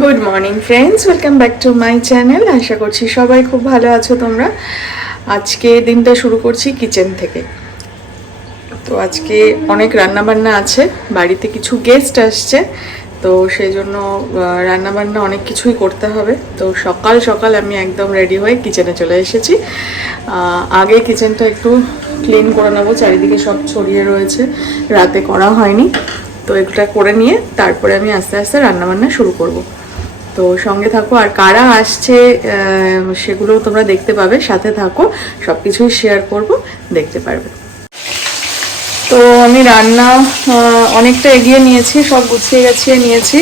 Good morning friends, welcome back to my channel. আশা করছি সবাই খুব ভালো আছো তোমরা। আজকে দিনটা শুরু করছি কিচেন থেকে। তো আজকে অনেক রান্নাবান্না আছে, বাড়িতে কিছু গেস্ট আসছে, তো সেই জন্য রান্নাবান্না অনেক কিছুই করতে হবে। তো সকাল সকাল আমি একদম রেডি হয়ে কিচেনে চলে এসেছি। আগে কিচেনটা একটু ক্লিন করে নেবো, চারিদিকে সব ছড়িয়ে রয়েছে, রাতে করা হয়নি। তো এটা করে নিয়ে তারপরে আমি আস্তে আস্তে রান্নাবান্না শুরু করব। তো সঙ্গে থাকো, আর কারা আসছে সেগুলো তোমরা দেখতে পাবে, সাথে থাকো, সব কিছুই শেয়ার করব, দেখতে পারবে। তো আমি রান্না অনেকটা এগিয়ে নিয়েছি, সব গুছিয়ে গাছিয়ে নিয়েছি,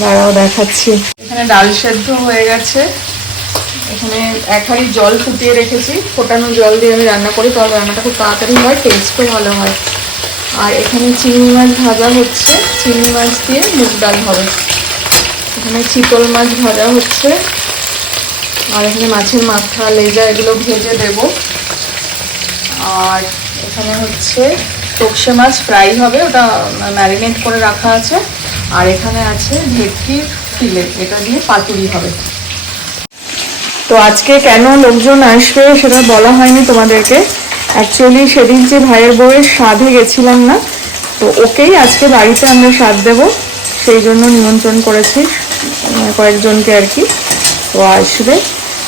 দাঁড়াও দেখাচ্ছি। এখানে ডাল সেদ্ধ হয়ে গেছে, এখানে এক হাঁড়ি জল ফুটিয়ে রেখেছি। ফোটানো জল দিয়ে আমি রান্না করি, তাহলে রান্নাটা খুব তাড়াতাড়ি হয়, টেস্টও ভালো হয়। আর এখানে চিংড়ি মাছ ভাজা হচ্ছে, চিংড়ি মাছ দিয়ে মুগ ডাল হবে। এখানে চিতল মাছ ভাজা হচ্ছে, আর এখানে মাছের মাথা, লেজা এগুলো ভেজে দেব। আর এখানে হচ্ছে টকসে মাছ ফ্রাই হবে, ওটা ম্যারিনেট করে রাখা আছে। আর এখানে আছে ভেটকির ফিলে, এটা দিয়ে পাতুরি হবে। তো আজকে কেন লোকজন আসবে সেটা বলা হয়নি তোমাদেরকে। অ্যাকচুয়ালি সেদিন যে ভাইয়ের বউয়ের সাধে গেছিলাম না, তো ওকেই আজকে বাড়িতে আমরা সাধ দেবো, সেই জন্য নিমন্ত্রণ করেছি কয়েকজনকে আর কি। তো আসবে,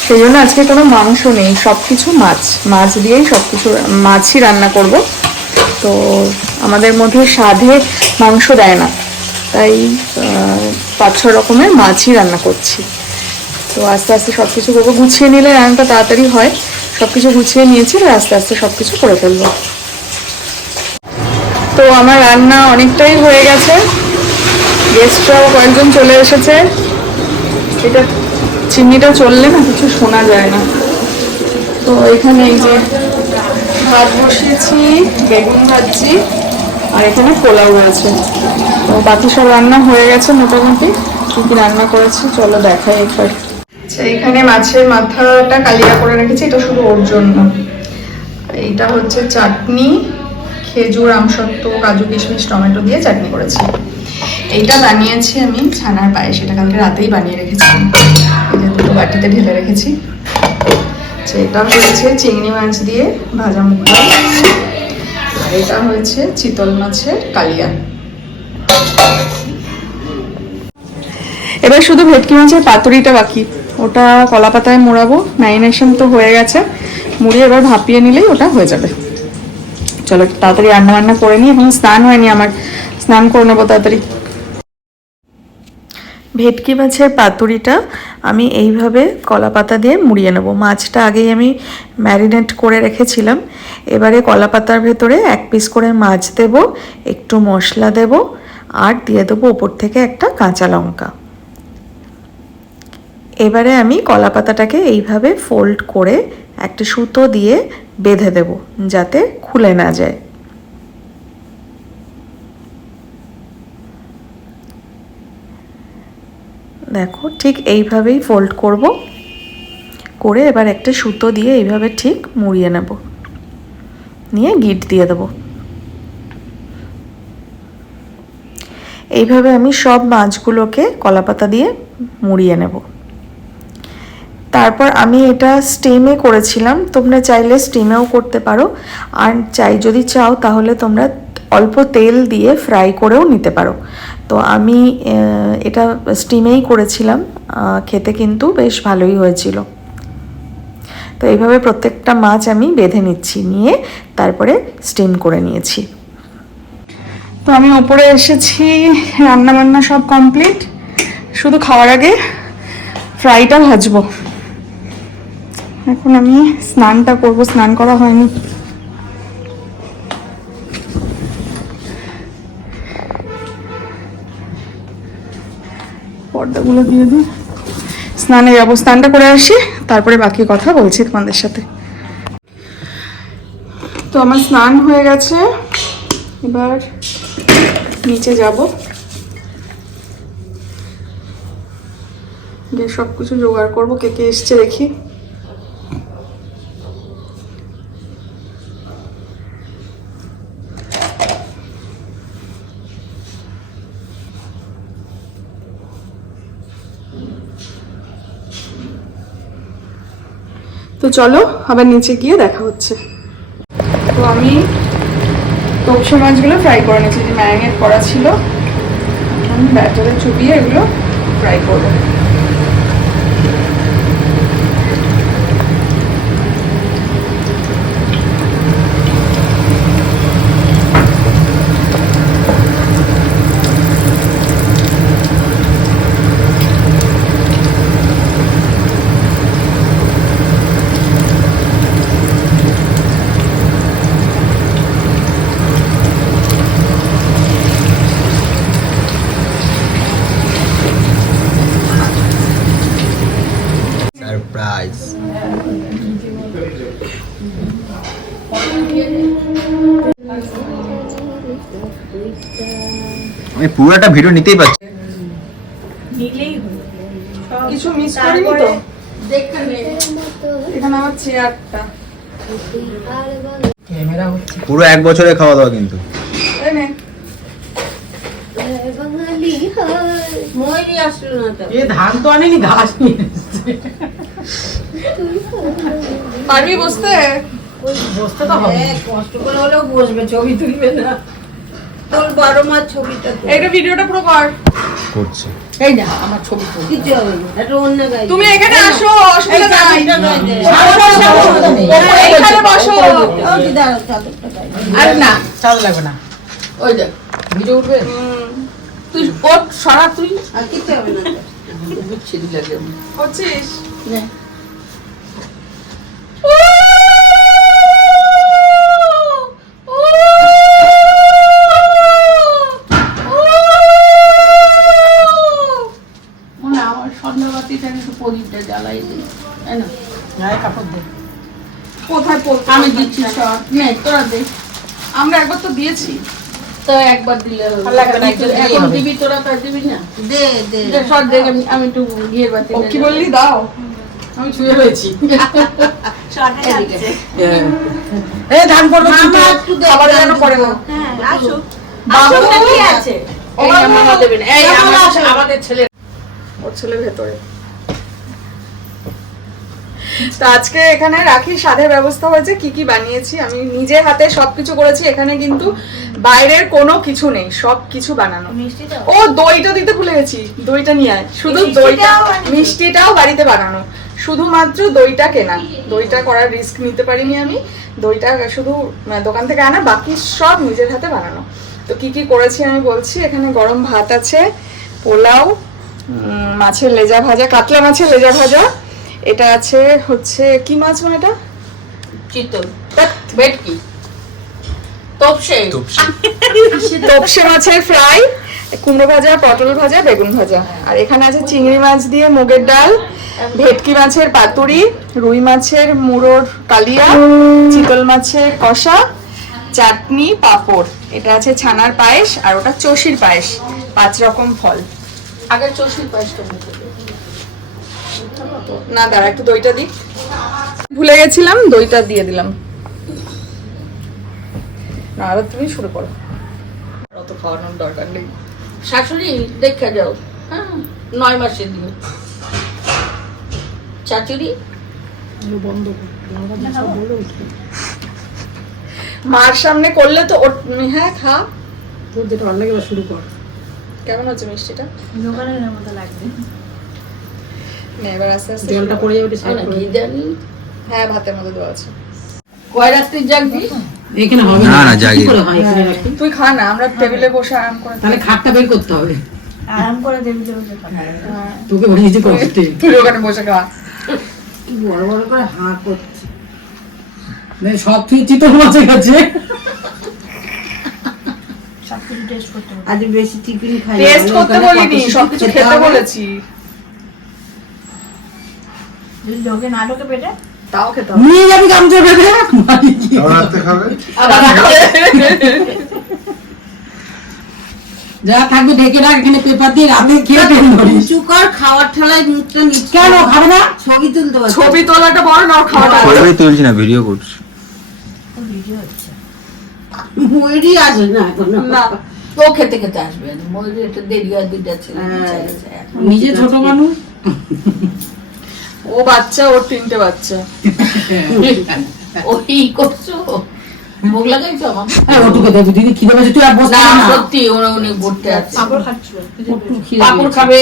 সেই জন্য আজকে কোনো মাংস নেই, সব কিছু মাছ, মাছ দিয়েই সব কিছু, মাছই রান্না করব। তো আমাদের মধ্যে সাধে মাংস দেয় না, তাই 5-6 রকমের মাছই রান্না করছি। তো আস্তে আস্তে সব কিছু করবো, গুছিয়ে নিলে রান্নাটা তাড়াতাড়ি হয়। সব কিছু গুছিয়ে নিয়েছি, আর আস্তে আস্তে সব কিছু করে ফেলবো। তো আমার রান্না অনেকটাই হয়ে গেছে, গেস্টরাও কয়েকজন চলে এসেছে। এটা চিমনিটা চললে না কিছু শোনা যায় না। তো এখানে এই যে ভাত বসিয়েছি, বেগুন ভাজছি, আর এখানে পোলাও রয়েছে। তো বাকি সব রান্না হয়ে গেছে মোটামুটি। কী কী রান্না করেছি চলো দেখাই একবার। আচ্ছা, এখানে মাছের মাথাটা কালিয়া করে রেখেছি, এটা শুধু ওর জন্য। এইটা হচ্ছে চাটনি, খেজুর, আমসত্ত্ব, কাজু, কিশমিশ, টমেটো দিয়ে চাটনি করেছি। এইটা বানিয়েছি আমি ছানার পায়েস, এটা কালকে রাতেই বানিয়ে রেখেছিলাম, এই যে দুটো বাটিতে ঢেলে রেখেছি। এটা হয়েছে চিংড়ি মাছ দিয়ে ভাজা মুগ ডাল, আর এটা হয়েছে চিতল মাছের কালিয়া। এবার শুধু ভেটকি মাছের পাতুরিটা বাকি, ওটা কলা পাতায় মোড়াবো। ম্যারিনেশন তো হয়ে গেছে, মুড়িয়ে এবার ভাপিয়ে নিলেই ওটা হয়ে যাবে। চলো তাড়াতাড়ি রান্না বান্না করে নিই, এখন স্নান হয়নি আমার, স্নান করে নেবো তাড়াতাড়ি। ভেটকি মাছের পাতুরিটা আমি এইভাবে কলা পাতা দিয়ে মুড়িয়ে নেব। মাছটা আগেই আমি ম্যারিনেট করে রেখেছিলাম। এবারে কলা পাতার ভেতরে 1 পিস করে মাছ দেব, একটু মশলা দেব, আর দিয়ে দেবো ওপর থেকে একটা কাঁচা লঙ্কা। এবারে আমি কলা পাতাটাকে এইভাবে ফোল্ড করে একটা সুতো দিয়ে বেঁধে দেব, যাতে খুলে না যায়। দেখো ঠিক এইভাবেই ফোল্ড করব, করে এবার একটা সুতো দিয়ে এইভাবে ঠিক মুড়িয়ে নেব, নিয়ে গিট দিয়ে দেব। এইভাবে আমি সব মাছগুলোকে কলাপাতা দিয়ে মুড়িয়ে নেব। তারপর আমি এটা স্টিমে করেছিলাম, তোমরা চাইলে স্টিমেও করতে পারো, আর যদি চাও তাহলে তোমরা অল্প তেল দিয়ে ফ্রাই করেও নিতে পারো। তো আমি এটা স্টিমেই করেছিলাম, খেতে কিন্তু বেশ ভালোই হয়েছিল। তো এইভাবে প্রত্যেকটা মাছ আমি বেঁধে নিচ্ছি, নিয়ে তারপরে স্টিম করে নিয়েছি। তো আমি ওপরে এসেছি, রান্না বান্না সব কমপ্লিট, শুধু খাওয়ার আগে ফ্রাইটা ভাজবো। এখন আমি স্নানটা করবো, স্নান করা হয়নি। পর্দাগুলো দিয়ে দিই, স্নানে যাবো, স্নানটা করে আসি, তারপরে বাকি কথা বলছি তোমাদের সাথে। তো আমার স্নান হয়ে গেছে, এবার নিচে যাব, গিয়ে সব কিছু জোগাড় করবো। কে কে এসছে দেখি। তো চলো আবার নিচে গিয়ে দেখা হচ্ছে। তো আমি তোপসে মাছগুলো ফ্রাই করে নিয়েছি, যে ম্যারিনেট করা ছিল। আমি ব্যাটারে চুবিয়ে এগুলো ফ্রাই করবো। সারপ্রাইজ। আমি পুরোটা ভিডিও নিতেই পারছি। কিছু মিস করিনি তো? এখানে আমার চেয়ারটা পুরো 1 বছরের খাওয়া দাওয়া কিন্তু। এই নে। ধান তো আনেনি, ঘাস নিয়ে এসেছে। পারবি বসতে? বসতে তো হবে, কষ্ট করে হলেও বসবে, ছবি তুলবে না। তোর 12 মাস ছবিটা এইটা ভিডিওটা পুরো কর। করছে। এই না আমার ছবি তো কিছু হবে না, এটা অন্য গাই। তুমি এখানে আসো, অসুবিধা নাই। এখানে বসো। ও দিদা চাদরটা গাই। আর না, চাদর লাগবে না। ওই দেখ ভিডিও উঠবে। তুই ওর সরা, তুই আর কিছু হবে না। বুঝছি লাগে করছিস? না আমার সন্ধ্যাবাতিটাকে একটু প্রদীপটা জ্বালাই দিই, তাই না? কাপড় দে, কোথায় পড়তে? আমি দিচ্ছি সব। নেই তোরা দে, আমরা একবার তো দিয়েছি। তো একবার দিলে হবে। ভালো লাগবে না, একবার দিলেই এখন হবে। দিবি তোরা, তো দিবি না? দে দে দে, সব দে, আমি একটু ঘিয়ের বাতি ও কি বললি? দাও। আমি শুয়ে রয়েছি। শর্টে যাচ্ছে এই ধান পড়বে মামা একটু দে, খাবার যেন পড়ে না। হ্যাঁ আসুক বাবু আসুক না, কি আছে এই মামা দেবে না, এই মামা আসো। আমাদের ছেলে। ওর ছেলে ভেতরে। তো আজকে এখানে রাখির সাধের ব্যবস্থা হয়েছে। কি কি বানিয়েছি আমি নিজে হাতে সবকিছু করেছি। এখানে কিন্তু বাইরের কোনো কিছু নেই, সবকিছু বানানো। মিষ্টিটা ও দইটা দিতে ভুলে গেছি, দইটা নিয়ে আয়। শুধু মিষ্টিটাও দইটা, বানিয়েছি। মিষ্টিটাও বাড়িতে বানানো, শুধুমাত্র দইটা কেনা। দইটা করার রিস্ক নিতে পারিনি আমি। দইটা শুধু দোকান থেকে আনা, বাকি সব নিজের হাতে বানানো। তো কি কি করেছি আমি বলছি। এখানে গরম ভাত আছে, পোলাও, মাছের লেজা ভাজা, কাতলা মাছের লেজা ভাজা। এটা আছে হচ্ছে কি মাছ মানে এটা? চিতল, ভেটকি, তোপসে, তোপসে মাছের ফ্রাই, কুমড়ো ভাজা, পটল ভাজা, বেগুন ভাজা। আর এখানে আছে চিংড়ি মাছ দিয়ে মুগের ডাল, ভেটকি মাছের পাতুরি, রুই মাছের মুড়োর কালিয়া, চিতল মাছের কষা, চাটনি, পাঁপড়। এটা আছে ছানার পায়েস, আর ওটা চষির পায়েস। 5 রকম ফল। আগে চষির পায়েসটা মুখে দে। না দাঁড়া, একটু দইটা দিই, ভুলে গেছিলাম, দইটা দিয়ে দিলাম। না আবার তুমি শুরু করো, অত খাওয়ানোর দরকার নেই। শাশুড়ি দেখা যাও, হ্যাঁ 9 মাসের দিন। চাচুরি বন্ধ মার সামনে করলে তো হ্যাঁ খা। তোর যেটা ভালো লাগে শুরু কর। কেমন হচ্ছে মিষ্টিটা? দোকানের মতো লাগবে না এবার আস্তে আস্তে জলটা পড়ে যাবে, ঘি দেনি। হ্যাঁ ভাতের মধ্যে দেওয়া আছে। কয় রাত্রি জাগবি? এখানে হবে না, না, জাগি। কি করে হয় এখানে রাখি? তুই খা না, আমরা টেবিলে বসে আরাম করে তাহলে খাটটা বের করতে হবে। আরাম করে দেবি দেবি তোকে বানিয়েছি করতে। তুই ওখানে বসে খা। কি বড় বড় করে হাঁ করছে। মানে সব তুই চিতল মাছের কাছে। সবকিছু টেস্ট করতে হবে আজ বেশি টিফিন খাই। টেস্ট করতে বলিনি, সবকিছু খেতে বলেছি। যদি ঢোকে না ঢোকে পেটে তাও খেতে হবে। নিয়ে যাবি গামছা বেঁধে। যা থাকবে ঢেকে রাখ, এখানে পেপার দিয়ে রাতে খেয়ে পেন ধরিস। চুকার খাওয়ার ঠেলায় মুখটা নিচ্ছে কেন খাবে না? ছবি তুলতে পারছি ছবি তোলাটা বড় না, খাওয়াটা বড়। ছবি তুলছি না, ভিডিও করছি। ভিডিও হচ্ছে ময়ূরী আসে না এখন। না ও খেতে খেতে আসবে, ময়ূরী একটু দেরি আর দুইটা ছেলে নিজে ছোট মানুষ। ও বাচ্চা, ওর 3টে বাচ্চা। ওই করছো ভোগ লাগাইছো আমার হ্যাঁ ওটুকু দেবো দিদি খিদে পেয়েছে তুই আর বসতে না না সত্যি ওরা অনেক ঘুরতে আছে পাপড় খাচ্ছিল পাপড় খাবে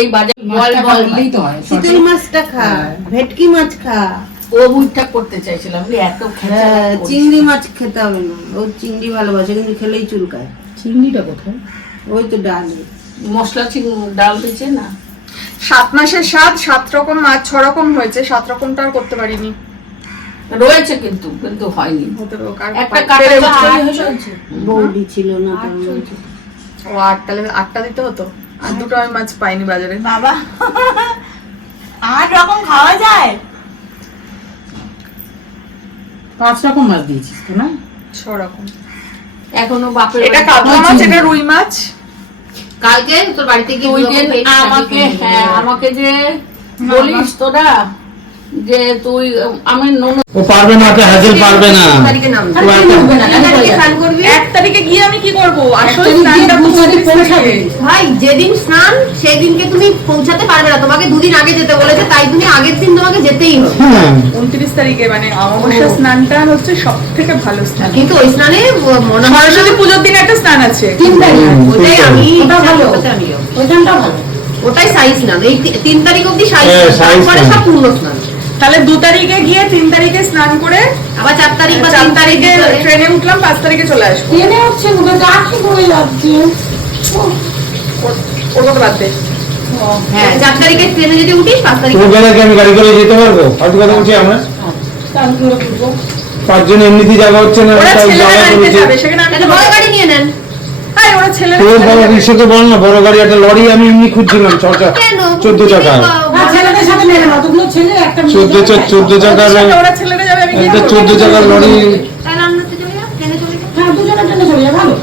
এই বাজার বল বল বললেই তো হয় চিতল মাছটা খা, ভেটকি মাছ খা, ও মুখটা করতে চাইছিলাম রে, এত খেতে চিংড়ি মাছ খেতে হবে না, ও চিংড়ি ভালোবাসে কিন্তু খেলেই চুলকায়। চিংড়িটা কোথায় ওই তো ডালে মশলা ডাল দিয়েছে না 7 মাসের 7 রকম মাছ, 6 রকম হয়েছে, 7 রকমটা আর করতে পারিনি। রয়েছে কিন্তু কিন্তু হয়নি হতে পারে, কার একটা পেরে কাটা উঠতে- হয়েছে বৌদি ছিল না তার মধ্যে। ও 8, তাহলে 8টা দিতে হতো। আর 2টো আমি মাছ পাইনি বাজারে। বাবা 8 রকম খাওয়া যায়? 5 রকম মাছ দিয়েছিস তো না 6 রকম। এখনো বাপের এটা কাতলা মাছ, এটা রুই মাছ। কালকে তোর বাড়িতে গিয়ে ওই দিন আমাকে হ্যাঁ আমাকে যে বলিস তোরা যে তুই আমি ও পারবে না, তো হ্যাজেল পারবে না। 1 তারিখে গিয়ে আমি কি করব? আসলে স্নানটা তো 29 তারিখে। ভাই যেদিন স্নান সেদিনকে তুমি পৌঁছাতে পারবে না, তোমাকে দুদিন আগে যেতে বলেছে, তাই তুমি আগের দিন তোমাকে যেতেই হবে। 29 তারিখে মানে অমাবস্যা স্নানটা হচ্ছে সবথেকে ভালো স্নান। কিন্তু ওই স্নানে মনে হয় না, সরস্বতী পুজোর দিন একটা স্নান আছে। ওটাই আমি ওটা ভালো। ওটাতে আমি যাবো। ওইখানটা ভালো ওটাই সাই স্নান, এই 3 তারিখ অব্দি সাই হ্যাঁ, স্নান, সাই তারপরে স্নান। সব পূর্ণ স্নান। তাহলে 2 তারিখে গিয়ে 3 তারিখে স্নান করে আবার 4 তারিখ বা 4 3 তারিখে তারিখে ট্রেনে উঠলাম, 5 তারিখে চলে আসবো। ট্রেনে হচ্ছে ওটা যাচ্ছি করে যাচ্ছে ওটা বাদ দে। হ্যাঁ 4 তারিখে ট্রেনে যদি উঠিস 5 তারিখে তোর বেলা কি আমি গাড়ি করে যেতে পারবো? ফালতু কথা বলছি আমরা। তারপরে বুঝবো 5 জন এমনিতেই জায়গা হচ্ছে না, ওরা তাই ছেলেরা জায়গা গাড়িতে করেছে। যাবে, সেখানে আমি তাহলে বড় গাড়ি নিয়ে নেন। হাই, ওরা ছেলেরা তোর বড় রিক্সাকে বল না, বড় গাড়ি একটা লরি আমি এমনি খুঁজছিলাম, কেন? 14 চাকা। না ছেলেদের সাথে নেবে না অতগুলো ছেলে একটা মেয়ে 14 চাকার ওরা ছেলেরা যাবে, আমি কি একটা করবো? 14 চাকার লরি। তাহলে আমরা তো চলে যাবো, ট্রেনে চলে যাবো। হ্যাঁ দুজনে ট্রেনে চলে যাবে ভালো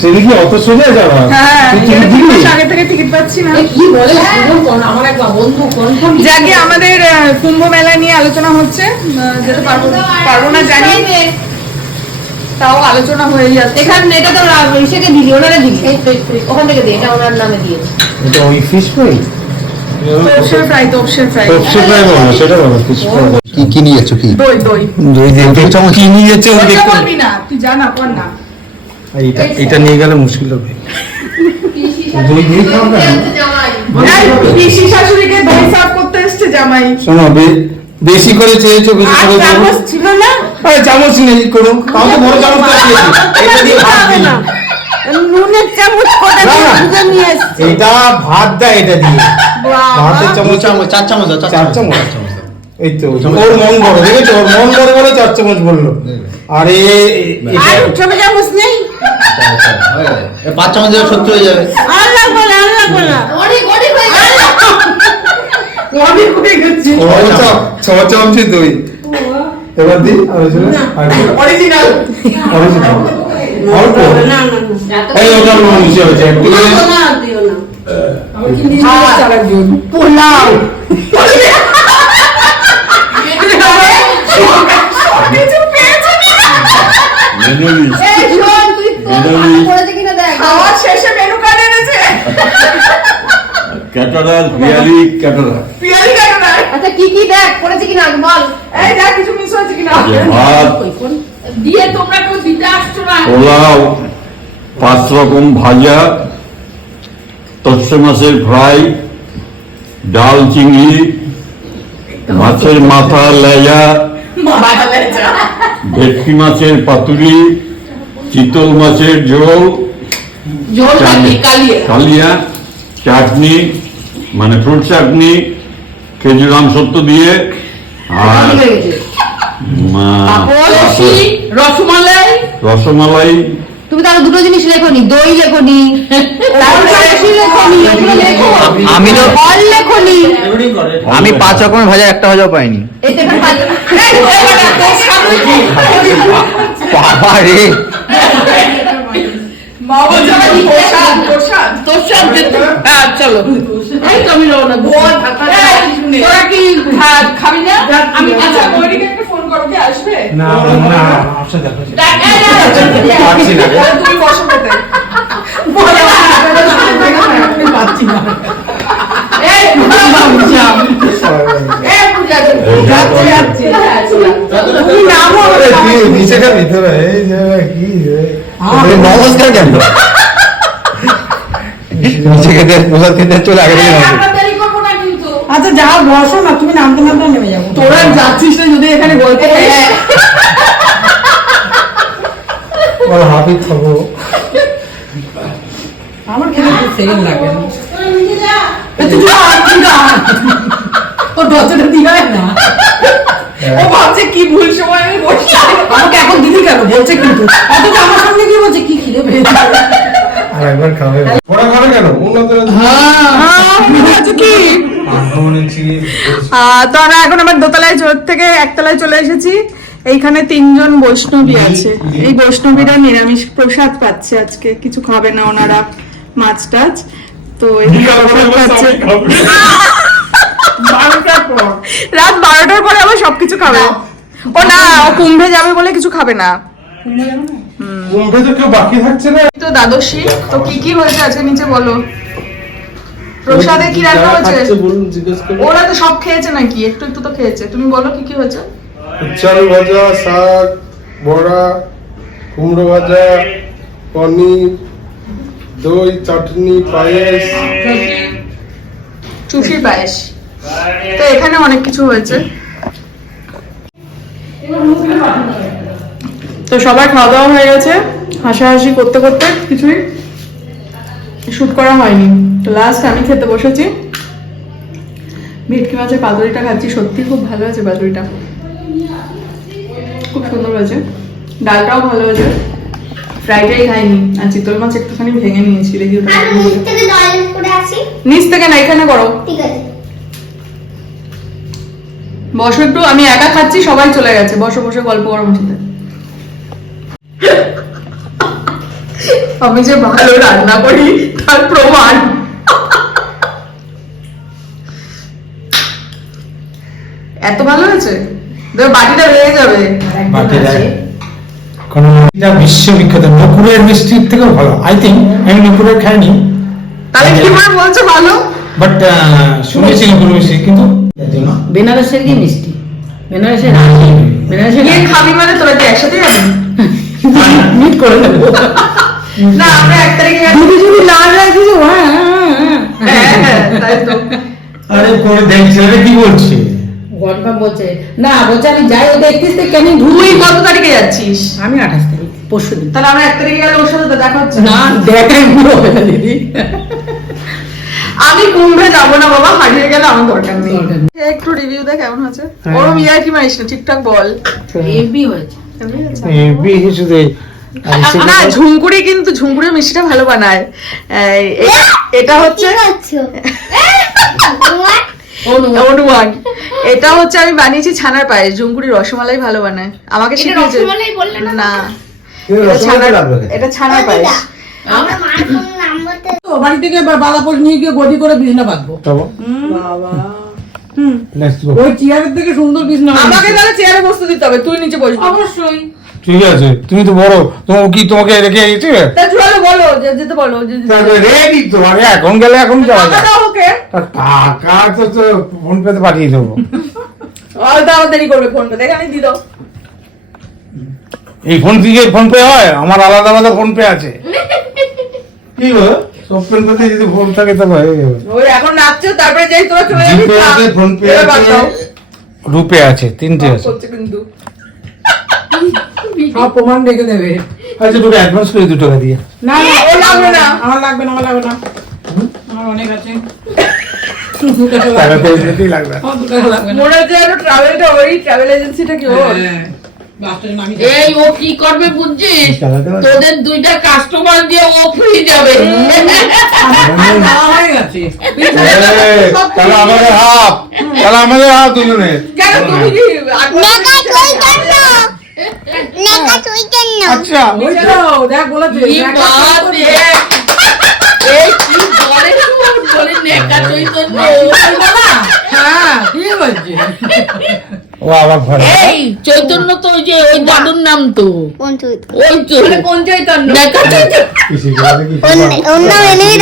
ট্রেনে কি অত সোজা যাওয়া? হ্যাঁ, তুই টিকিট তিন দিবি? মাস আগে থেকে টিকিট পাচ্ছি না। এ কি বলে শুনুন কোন আমার এক বন্ধু কনফার্ম যাকে আমাদের কুম্ভ মেলা নিয়ে আলোচনা হচ্ছে, যেতে পারবো না জানি, তাও আলোচনা হয়ে যাচ্ছে। এখানে এটা তো ইসেকে দিলি, ওনারা দিলি, ওখান থেকে দিয়ে, এটা ওনার নামে দিয়ে। এটা ওই ফিশ ফ্রাই? তোপসের ফ্রাই, তোপসের ফ্রাই। তপসি ফ্রাই বলো, সেটা বলো, ফিশ ফ্রাই। কি নিয়ে যাচ্ছ কি? দই দই। দই দিয়ে কি নিয়ে যাচ্ছে ওই তোরা দেখতে। বলবি না, তুই জানা কর না। এটা নিয়ে গেলে মুশকিল হবে। দই দিয়ে খাও না। এই, পিসি শাশুড়িকে দই সার্ভ করতে এসছে জামাই। শোনো, বেশি করে চেয়েছো, বেশি আর করে চামচ ছিল না? আরে চামচ নেই করো, তাও তো বড় চামচ দিয়েছি। এটা দিয়ে ভাত দিই। নুনের চামচ কোথা না, থেকে না। খুঁজে নিয়ে এসছে? এটা ভাত দেয়, এটা দিয়ে ভাতের চামচ 4 চামচ দাও, 4 চামচ। এই তো ওর মন বড়, দেখেছো, ওর মন বড় বলে 4 চামচ বললো। আরে আর ছোট চামচ নেই? 5 চামচ দেওয়া 70 হয়ে যাবে। আর লাগবে না, আর লাগবে না। অনেক অনেক হয়ে গেছে। আমি হয়ে গেছি। ও 6 চামচ দই। এবার দি আলোচনা অরিজিনাল। অরিজিনাল অল্প। না না এই ওটা মিশে হচ্ছে একটু না, না দিও না। পোলাও। এই শোন, তুই করেছে কিনা দেখ। খাওয়ার শেষে মেনু কার্ড এনেছে। ক্যাটারার পিয়ালি ক্যাটারার পিয়ালি কাটো না। আচ্ছা কি কি দেখ করেছে কিনা আগে বল। এই দেখ কিছু মিস হচ্ছে কিনা। ভাত দিয়ে তোমরা কেউ দিতে আসছো না পোলাও 5 রকম ভাজা তরসে মাছের ফ্রাই ডাল চিংড়ি মাছের মাথা লেজা ভেটকি মাছের পাতুরি চিতল মাছের ঝোল ঝোল কালি কালিয়ে কালিয়া চাটনি মানে ফ্রুট চাটনি খেজুর আমসত্ব দিয়ে আর লস্যি রসমালাই রসমালাই তুমি তাহলে দুটো জিনিস লেখনি, দই লেখনি, লস্যি লেখনি, ওগুলো লেখো। আমি তো- ফল লেখনি। আমি 5 রকমের ভাজা একটা ভাজাও পাইনি। এই দেখেন বাবা রে, মা বলছে আমার প্রসাদ, প্রসাদ। তোর সাথে হ্যাঁ চলো এই তো আমি রওনা দেবো। এই, তোরা কি খাবি না আমি আচ্ছা, ময়ূরীকে একটা ফোন করো, কি আসবে? না না আচ্ছা দেখো পারছি না রে। তাহলে তুমি বসো খেতে। পাচ্ছি না এই সবাই তুমি নামও আরে কি নিচেটা ভিতরে এই যে কি নমস্কার কেন নিচে খেতে প্রসাদ খেতে চলে আগে থেকে নামবে। আমরা দেরি করবো না কিন্তু। আচ্ছা যাও বসো না, তুমি নামতে নামতে নেমে যাবো। তোরা যাচ্ছিস না যদি এখানে গল্প বল হাফি খাবো আমার খেতে খুব সেকেন্ড লাগে না। তুই যা, তুই যা। ও দরজাটা দিয়ে না। ও ভাবছে কি ভুল সময় আমি বসে আমাকে এখন দিদি কেন বলছে কিন্তু, অথচ আমার সঙ্গে কি বলছে কি খিদে পেয়েছে। আর একবার খাবে ওরা খাবে কেন উন্নত কি মনেছি তো আমরা এখন আমার দোতলায় থেকে একতলায় চলে এসেছি। এইখানে 3 জন বৈষ্ণবী আছে। এই বৈষ্ণবীরা নিরামিষ প্রসাদ পাচ্ছে আজকে, কিছু খাবে না ওনারা মাছ টাছ, তো এদিকে প্রসাদ পাচ্ছে। রাত 12টার পরে আবার সবকিছু খাবে। ও না, ও কুম্ভে যাবে বলে কিছু খাবে না। কুম্ভে তো কেউ বাকি থাকছে না। তো দ্বাদশী, তো কি কি হয়েছে আজকে নিচে বলো। প্রসাদে কি রান্না হয়েছে? বলুন জিজ্ঞেস করুন। ওরা তো সব খেয়েছে নাকি? একটু একটু তো খেয়েছে। তুমি বলো কি কি হয়েছে। চাল ভাজা, শাক, বড়া, কুমড়ো ভাজা, পনির, দই, চাটনি, পায়েস। চুষির পায়েস। তো এখানে অনেক কিছু হয়েছে। তো সবার খাওয়া দাওয়া হয়ে গেছে, হাসাহাসি করতে করতে কিছুই শুট করা হয়নি। তো লাস্ট আমি খেতে বসেছি, ভেটকি মাছের পাতুরিটা খাচ্ছি। সত্যি খুব ভালো আছে পাতুরিটা, খুব সুন্দর হয়েছে। ডালটাও ভালো হয়েছে। ফ্রাইডাই খাইনি, আর চিতল মাছ একটুখানি ভেঙে নিয়েছি। দেখি ওটা নিচ থেকে না, এখানে করো। বসো একটু, আমি একা খাচ্ছি, সবাই চলে গেছে। বসো, বসে গল্প করো আমার সাথে। আমি যে ভালো রান্না করি তার প্রমাণ। এত ভালো হয়েছে, বাটিটা রয়ে যাবে। বিশ্ববিখ্যাত নকুরের মিষ্টির থেকেও ভালো। আই থিঙ্ক আমি নকুরের খাইনি, তাহলে কি করে বলছো ভালো? বাট শুনেছি নকুরের মিষ্টি, কিন্তু বেনারসের কি মিষ্টি, বেনারসের বেনারসের গিয়ে খাবি মানে তোরা কি একসাথে যাবি? মিট করে নেবো। না, আমরা 1 তারিখে গেছি। যদি যদি লাল রাখছিস, হ্যাঁ, তাই তো। আরে করে দেখছি আরে কি বলছে গল্পা বলছে না, বলছে আমি যাই ও 31 থেকে কেন তুই কত তারিখে যাচ্ছিস? আমি 28 তারিখ, পরশু দিন। তাহলে আমরা 1 তারিখে গেলে ওর সাথে তো দেখা হচ্ছে না, দেখাই হবে না দিদি। আমি কুম্ভে যাবো না বাবা, হারিয়ে গেলে আমার দরকার নেই। দরকার নেই। একটু রিভিউ দে কেমন আছে। ওরম ইয়ার কি মারিস না, ঠিকঠাক বল। হেভি হয়েছে। না, ঝুমকুড়ি কিন্তু ঝুমকুড়ির মিষ্টিটা ভালো বানায়। এটা হচ্ছে অনুমান। এটা হচ্ছে আমি বানিয়েছি ছানার পায়েস। ঝুমকুড়ি রসমালাই ভালো বানায়, আমাকে শিখিয়েছে। না, এটা ছানার পায়েস। তো বাড়ি থেকে বালাপোষ নিয়ে গিয়ে গদি করে বিছনা বাঁধবো। বাবা, ওই চেয়ারের থেকে সুন্দর বিছনা আমাকে তাহলে চেয়ারে বসতে দিতে হবে, তুই নিচে বসবি। অবশ্যই। ঠিক আছে, তুমি তো বড়, তোমাকে কি তোমাকে রেখে গেছে তা চলো, বলো যেতে বলো। রেডি তো, আরে এখন গেলে এখন যাওয়া টাকা যায়। দাও ওকে। টাকা তো ফোন পেতে পাঠিয়ে দেবো। তাড়াতাড়ি করবে ফোনটা, দেখে আমি দিয়ে দাও। এই ফোন থেকে ফোন পে হয়? আমার আলাদা আলাদা ফোন পে আছে। কি গো, সব ফোন পেতে যদি ফোন থাকে তাহলে হয়ে যাবে। ওই এখন নাচছো, তারপরে যাই তোরা চলে যাবি। জিপে আছে, ফোন পে এবার বাদ আছে, দাও। রুপে আছে, 3টে আছে। করছে কিন্তু। সব প্রমাণ রেখে দেবে। আচ্ছা তোকে অ্যাডভান্স করে 2 টাকা দিয়ে। না না, ও লাগবে না। আমার লাগবে না, আমার লাগবে না, আমার অনেক আছে। টাকা তো এমনিতেই লাগবে। আমার 2 টাকা লাগবে না। মনে হচ্ছে যেন ট্রাভেলটা, ওই ট্রাভেল এজেন্সিটা কি ওর? হ্যাঁ, লাস্টের জন্য আমি এই ও কি করবে বুঝছিস? তোদের 2টা কাস্টমার দিয়ে ও ফ্রি যাবে। খাওয়া হয়ে গেছে। তাহলে আমাদের হাফ, তাহলে আমাদের হাফ দুজনের। কেন তুমি কি আচ্ছা ওই তো দেখ বলেছে কি দেখ, বাত রে। এই কি বলে শুন, বলে নেকা চৈতন্য। হ্যাঁ ঠিক বলছে। ও আবার ঘরে। এই চৈতন্য তো ওই যে ওই দাদুর নাম তো। ওই তো কোন চৈতন্য? নেকা চৈতন্য। ওর নাম এমনি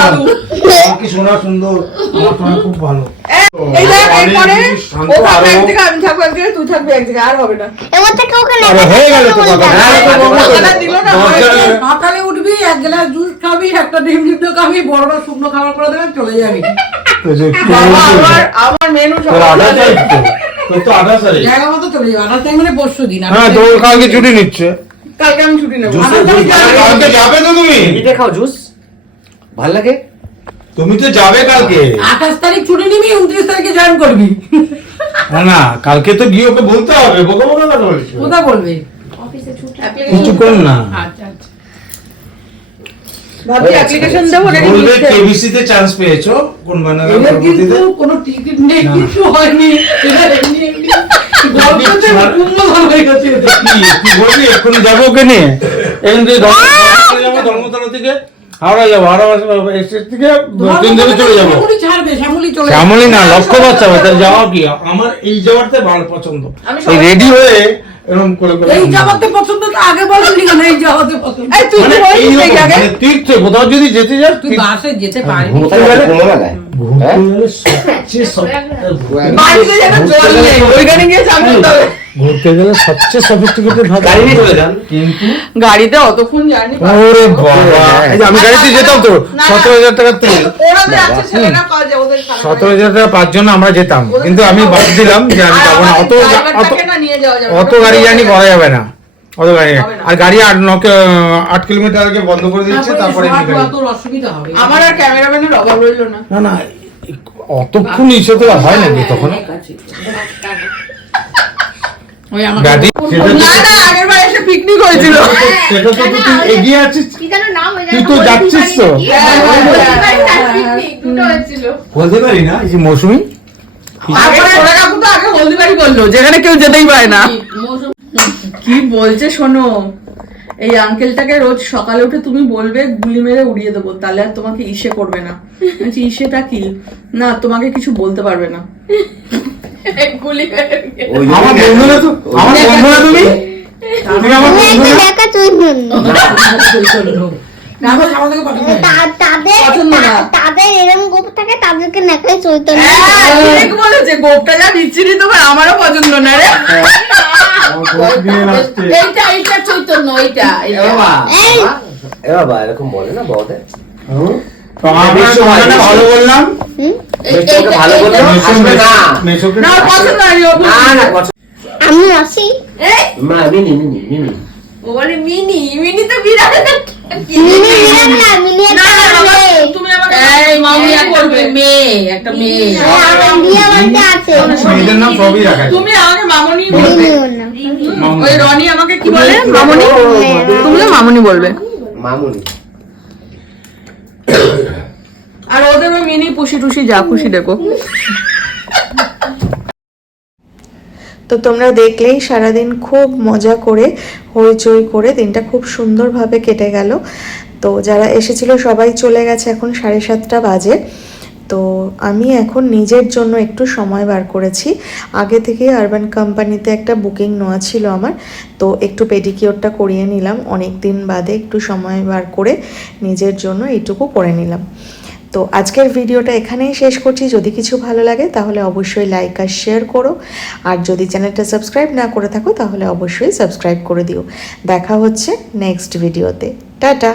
দাদু। কি শোনা সুন্দর, আমার শোনা খুব ভালো। এই দেখ এরপরে শান্ত ও থাকবে এক আরো। জায়গায়, আমি থাকবো এক জায়গায়, তুই থাকবি এক জায়গায়, আর হবে না। এবার থেকে ওকে আরে হয়ে গেল তো কথা। কথাটা দিল না, সকালে উঠবি, এক গ্লাস জুস খাবি, একটা ডিম সিদ্ধ খাবি, বড় বড় শুকনো খাবার করে দেবে, চলে যাবি। বাবা আমার মেনু সব তোর 28 তারিখ তো? তোর তো 28 তারিখ। জায়গা মতো চলে যাবে। 28 তারিখ মানে পরশু দিন। হ্যাঁ, তোর কালকে ছুটি নিচ্ছে। কালকে আমি ছুটি নেবো। কালকে যাবে তো তুমি? এটা খাও জুস ভাল লাগে। তুমি তো যাবে কালকে। 28 তারিখ ছুটি নিবি, 29 তারিখে জয়েন করবি। না না, কালকে তো গিয়ে ওকে বলতে হবে, বোকা বোকা কথা বলছো। কোথায় বলবে? কিছু কর না। আচ্ছা আচ্ছা। ভাবছি অ্যাপ্লিকেশন দেবো, রেডি বলবে লিখতে। কেবিসি তে চান্স পেয়েছো কোন বানানা এদের প্রগতিতে। কিন্তু কোনো টিকিট নেই, কিছু হয়নি। এরা এমনি এমনি গল্পতে উন্মোদন হয়ে গেছে এদের। কি বলবি? এক্ষুনি যাবো ওকে নিয়ে। এখান থেকে ধর্মতলা যাবো, ধর্মতলা থেকে হাওড়া যাবো, হাওড়া স্টেশন থেকে ট্রেন ধরে চলে যাবো। শ্যামলী ছাড়বে, শ্যামলী চলে যাবে। শ্যামলী না, লক্ষ্য বাচ্চা হবে, তাহলে যাওয়া কি? আমার এই যাওয়ারতে ভালো পছন্দ। এই রেডি হয়ে এরকম করে করে এই যাওয়াতে পছন্দ তো আগে বললি কেন? এই যাওয়াতে পছন্দ। এই তুই মানে কি বলিস এইরকম, নাকি আগে? মানে তীর্থে কোথাও যদি যেতে যাস, তুই বাসে যেতে পারবি। ঘুরতে গেলে সবচেয়ে বাড়িতে যেন জল নেই, ওইখানে গিয়ে চান করতে হবে। ঘুরতে গেলে সবচেয়ে সফিস্টিকেটেড হবে গাড়ি নিয়ে চলে যান। কিন্তু গাড়িতে অতক্ষণ জার্নি ওরে বাবা, এই যে আমি গাড়িতে যেতাম তো 17,000 টাকা তেল, ওরা তো যাচ্ছে ছেলেরা কাজ, ওদের খারাপ 17,000 টাকা 5 জন আমরা যেতাম, কিন্তু আমি বাদ দিলাম যে আমি যাবো না, অত অত গাড়ি জানি করা যাবে না, অত গাড়ি। আর গাড়ি 8 কিলোমিটার আগে বন্ধ করে দিচ্ছে, তারপরে এমনি গাড়ি। তোর অসুবিধা হবে। আমার আর ক্যামেরাম্যানের অভাব রইলো না। না না, অতক্ষণ ইচ্ছে তো হয় নাকি তখন ওই আমার গাড়ি সেটা তো- না না, আগের বার এসে পিকনিক হয়েছিল। সেটা তো তুই এগিয়ে আছিস, কি যেন নাম, ওই তুই তো যাচ্ছিস তো। দুটো হয়েছিল। বলতে পারি না, এই যে মৌসুমি আগে সোনা কাকু তো আগে হলদিবাড়ি বললো, যেখানে কেউ যেতেই পারে না। কি বলছে শোনো, এই আঙ্কেলটাকে রোজ সকালে উঠে তুমি বলবে গুলি মেরে উড়িয়ে দেবো, তাহলে আর তোমাকে ইসে করবে না। বলছি ইসেটা কি? না তোমাকে কিছু বলতে পারবে না। গুলি মেরে আমার বন্ধু না, তো আমার বন্ধু না, তুমি তুমি আমার বন্ধু না। দেখা তুই না আমার আমাদেরকে পছন্দ হয় না। তাদের পছন্দ না। তাদের এরকম গোপ থাকে, তাদেরকে নেকাই চৈতন্য। হ্যাঁ, ঠিক বলেছে, গোপটা যা বিচ্ছিরি তোমার, আমারও পছন্দ না রে। আমার বন্ধু দিয়ে আসছে। এইটা চৈতন্য, এইটা এই এ বাবা এরকম বলে না বড়দের। তো আমরা তোমাকে ভালো বললাম, তোকে ভালো বললে আসবে না। মেসোকে না পছন্দ হয়নি, ও না না পছন্দ- আমি আসি। মা মিনি মিনি মিনি। ও বলে মিনি, মিনি তো বিরাট। মিনি বিরাট না, মিনি একটা মেয়ে। তুমি আমাকে এই মামিয়া করবে মেয়ে, একটা মেয়ে। আমার বিয়ে বাড়িতে আছে। মেয়েদের নাম সবই রাখা যায়। তুমি আমাকে মামনি বলবে। মিনি ওর নাম। মামুনি। ওই রনি আমাকে কি বলে? মামনি। তুমি তো মামনি বলবে। মামুনি। আর ওদের ওই মিনি পুষি টুসি যা খুশি দেখো। তো তোমরা দেখলেই সারাদিন খুব মজা করে হইচই করে দিনটা খুব সুন্দরভাবে কেটে গেল। তো যারা এসেছিল সবাই চলে গেছে, এখন 7:30 বাজে। তো আমি এখন নিজের জন্য একটু সময় বার করেছি। আগে থেকে আরবান কোম্পানিতে একটা বুকিং নেওয়া ছিল আমার, তো একটু পেডিকিওরটা করিয়ে নিলাম। অনেক দিন বাদে একটু সময় বার করে নিজের জন্য এইটুকু করে নিলাম। তো আজকের ভিডিওটা এখানেই শেষ করছি। যদি কিছু ভালো লাগে তাহলে অবশ্যই লাইক আর শেয়ার করো, আর যদি চ্যানেলটা সাবস্ক্রাইব না করে থাকো তাহলে অবশ্যই সাবস্ক্রাইব করে দিও। দেখা হচ্ছে নেক্সট ভিডিওতে। টাটা।